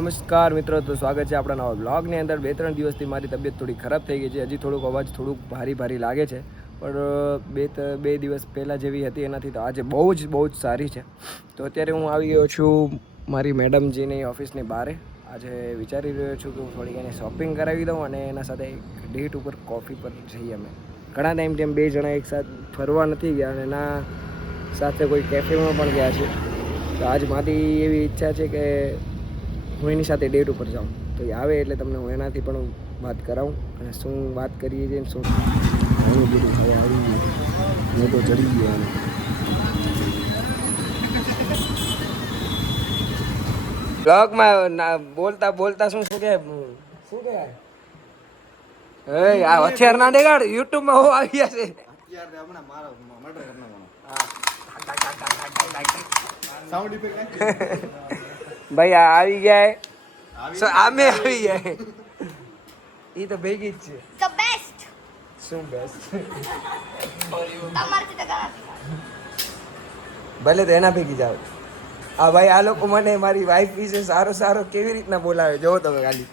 નમસ્કાર મિત્રો, તો સ્વાગત છે આપણા નવા બ્લોગની અંદર. 2-3 દિવસથી મારી તબિયત થોડી ખરાબ થઈ ગઈ છે. હજી થોડુંક અવાજ થોડુંક ભારી લાગે છે, પણ બે દિવસ પહેલાં જેવી હતી એનાથી તો આજે બહુ જ સારી છે. તો અત્યારે હું આવી ગયો છું મારી મેડમજીની ઓફિસની બહાર. આજે વિચારી રહ્યો છું કે હું થોડીક એને શોપિંગ કરાવી દઉં અને એના સાથે એક ડેટ ઉપર કોફી પર જઈએ. અમે ઘણા ટાઈમથી એમ 2 જણા એકસાથ ફરવા નથી ગયા અને એના સાથે કોઈ કેફેમાં પણ ગયા છે. તો આજ મારી એવી ઈચ્છા છે કે હું એની સાથે ડેટ ઉપર જાઉં. તો એ આવે એટલે તમને હું એનાથી પણ વાત કરાવું અને શું વાત કરીએ છીએ શું ઘણું બધું હવે આવી ગયું. હું તો ચડી ગયો અને બ્લોગમાં બોલતા શું કે એ આ હથિયાર ના દેગાડ. યુટ્યુબમાં હું આવી ગયા છે. ભાઈ આ આવી ગયા. આમે આવી જાય. ઈ તો ભેગી જ છે. The best. શું બેસ્ટ? તમારથી તો ગણાતી. ભલે તો એના ભેગી જાવ. આ ભાઈ આ લોકો મને મારી વાઈફ વિશે સારો કેવી રીતના બોલાવે જોવો તમે ખાલી.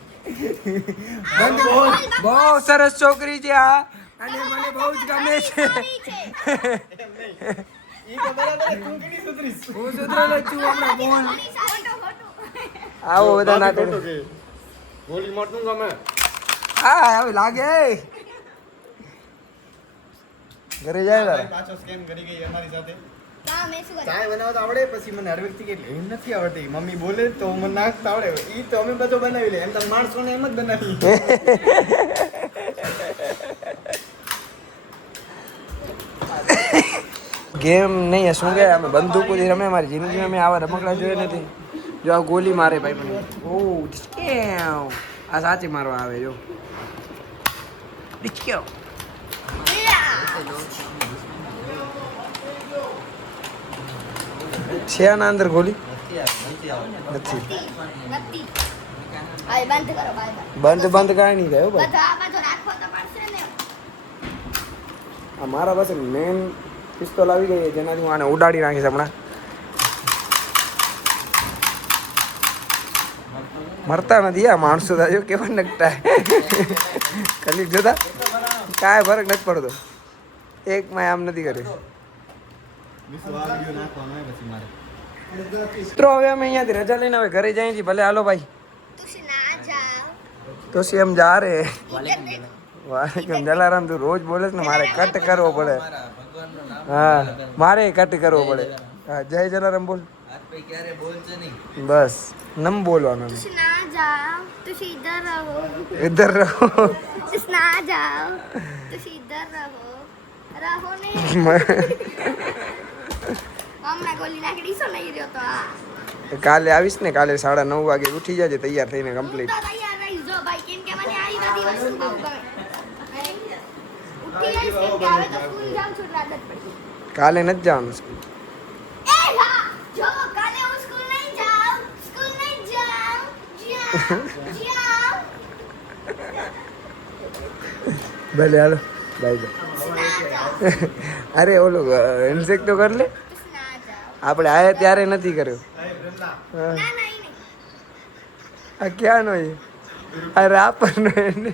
બહુ સરસ છોકરી છે આ અને મને બહુ જ ગમે છે. હું સુધરેલો છું હમણાં. બોલ આવો બધા ના ગોલી મારતું ગમે. હા હવે લાગે ઘરે જાય પાછો સ્કેમ કરી ગઈ અમારી સાથે. ના મેં શું કર્યું? ચાય બનાવતા આવડે, પછી મને હળવેકથી કે એટલે એમ નથી આવડતી. મમ્મી બોલે તો મને નાખતા આવડે. ઈ તો અમે બધો બનાવી લે. એમ તો માણસોને એમ જ બનાવી. ગેમ નહીં શું કે અમે બંદૂકોથી રમે. મારી જિંદગીમાં મેં આવા રમકડા જોયા નથી. જો આ ગોલી મારે ભાઈ મને. ઓ ડિસ્કેવ આ સાચી મારવા આવે. જો ડિસ્કેવ છે આના અંદર ગોલી નથી. નથી. હવે બંધ કરો. બાય બંધ કાંઈ નહીં થાય ભાઈ. બધા આ બાજુ રાખો તો પડશે ને. આ મારા પાસે મેન પિસ્તોલ આવી ગઈ જેનાથી હું આને ઉડાડી નાખીશ હમણાં. મરતા નથી આ માણસો. જો કેવા નકટા ખાલી જોતા કાંઈ ફરક નથી પડતો. એક માં આમ નથી કર્યું. મિત્રો હવે અમે અહીંયાથી રજા લઈને હવે ઘરે જઈએ છીએ. ભલે હાલો ભાઈ. તુસી ના જાઓ. તો એમ જા રે. ઇધર દેખો. વાલેકુમ જલારામ. તું રોજ બોલે ને મારે કટ કરવો પડે. હા મારે કટ કરવો પડે. હા જય જલારામ બોલ. બસ નમ બોલવાનું. તુસી ના જાઓ. તુસી ઇધર રહો. ઇધર રહો. તુસી ના જાઓ. તુસી ઇધર રહો. રહો ને. હમણાં ગોલી નાખી છો નહીં રહ્યો તો આ. કાલે આવીશ ને. કાલે 9:30 વાગે ઉઠી જાજે તૈયાર થઈને કમ્પ્લીટ. હું તો તૈયાર રહીશ જો ભાઈ, કેમ કે મને આવી બધી વસ્તુ બહુ ગમે. ઉઠી જઈશ કેમ કે હવે તો સ્કૂલ જાઉં છું એટલે આદત પડી. કાલે નથી જવાનું સ્કૂલ. એ હા જો કાલે હું સ્કૂલ નહીં જાઉં. જાઉં. ભલે હાલો બાય ના જાઉં. બાય. અરે ઓલું હેન્ડશેક તો કર લે. ના જાઉં. આપણે આયા ત્યારે નથી કર્યો. ના નહીં. આ ક્યાંનો એ? આ રાપરનો એને.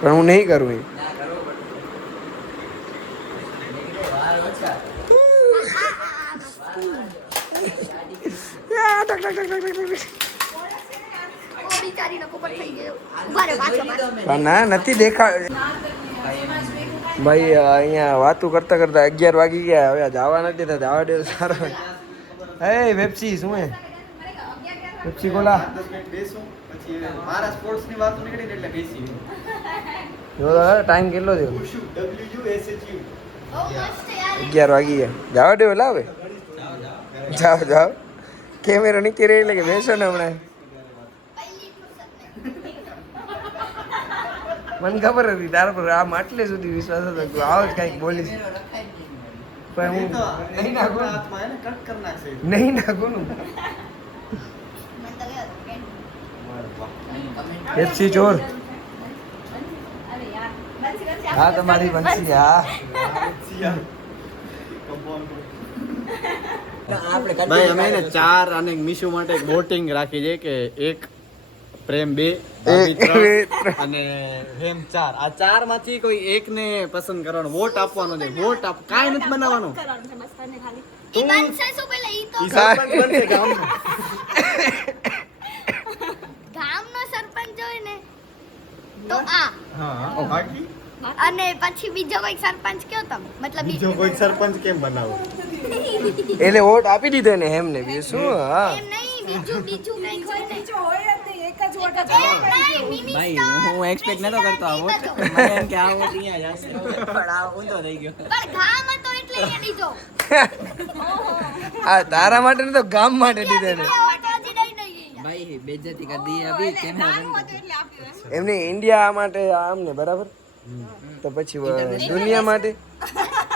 પણ હું નહીં કરું. ના નથી દેખા ભાઈ. અહીંયા વાતું કરતા 11 વાગી ગયા. હવે જવા નથી થતા. જવા દે સારો. હે પેપ્સી શું હે? પેપ્સી કોલા મારા સ્પોર્ટ્સ ની વાત નીકળી ને એટલે બેસી જો ટાઈમ કેટલો થયો? WSHU 11 વાગી ગયા. જવા દે ઓલા. હવે જાઓ. કેમેરો નીચે રહી એટલે કે બેસો ને હમણાં. મને ખબર હતી તારા પર આમ આટલે સુધી વિશ્વાસ હતો કે આવો જ કંઈક બોલીશ. પણ હું નહીં નાખું. નહીં નાખું. પેપ્સી ચોર હા તમારી બંસી હા ભાઈ અમે એને 4 અને મીશુ માટે એક વોટિંગ રાખી છે કે 1 પ્રેમ 2 ભાભી 3 અને હેમ 4 આ 4 માંથી કોઈ એકને પસંદ કરવાનો વોટ આપવાનો છે વોટ આપ કાઈ નથી બનાવવાનું ઈ બનશે શું પેલા ઈ તો ઈ સરપંચ બનશે ગામનો ગામનો સરપંચ હોય ને તો આ હા બાકી અને પછી બીજો કોઈ સરપંચ કયો તમે મતલબ બીજો કોઈ સરપંચ કેમ બનાવો એટલે વોટ આપી દીધો ને એમને બી શું હા એમ નહીં બીજું કંઈક હોય ને ભાઈ હું એક્સપેક્ટ નતો કરતો આ વોટ મને એમ કે આ વોટ અહીંયા જશે પણ આ ઊંધો થઈ ગયો પણ ગામ હતો એટલે અહીંયા લીધો આ તારા માટે ને તો ગામ માટે દીધો ને બીજા વોટ હજી નહીં નહીં ભાઈ બેઇજ્જતી કરી દી અભી કેમેરા એમને ઇન્ડિયા માટે આમ ને બરાબર તો પછી દુનિયા માટે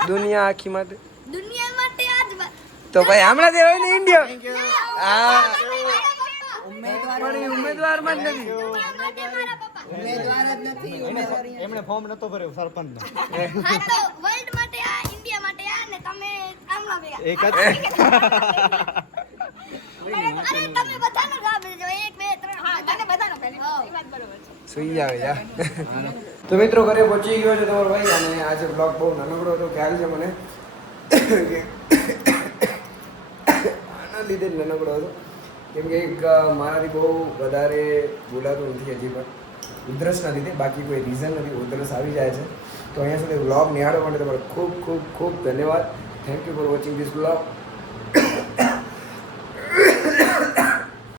દુનિયા આખી માટે દુનિયા માટે આજ તો ભાઈ હમણાં જ હોય ને ઇન્ડિયા હા ઉમેદવાર પણ એ ઉમેદવારમાં જ નથી ઉમેદવાર જ નથી ઉમેદવારી એમણે ફોર્મ નતો ભર્યો સરપંચનો હા તો વર્લ્ડ માટે આ ઇન્ડિયા માટે આ ને તમે આમલા ભેગા એક જ અરે તમે બધાનો જવાબ દેજો 1 2 3 બધાને બધાનો પહેલી વાત બરોબર છે સુઈ આવે યાર તો મિત્રો ઘરે પહોંચી ગયો છે તમારો ભાઈ અને આજે બ્લોગ બહુ નાનકડો હતો ખ્યાલ છે મને કે આના લીધે જ નાનકડો હતો કેમ કે એક મારાથી બહુ વધારે બોલાતું નથી હજી પણ ઉધરસના લીધે બાકી કોઈ રીઝન નથી ઉધરસ આવી જાય છે તો અહીંયા સુધી બ્લોગ નિહાળવા માટે તમારો ખૂબ ખૂબ ખૂબ ધન્યવાદ thank you for watching this blog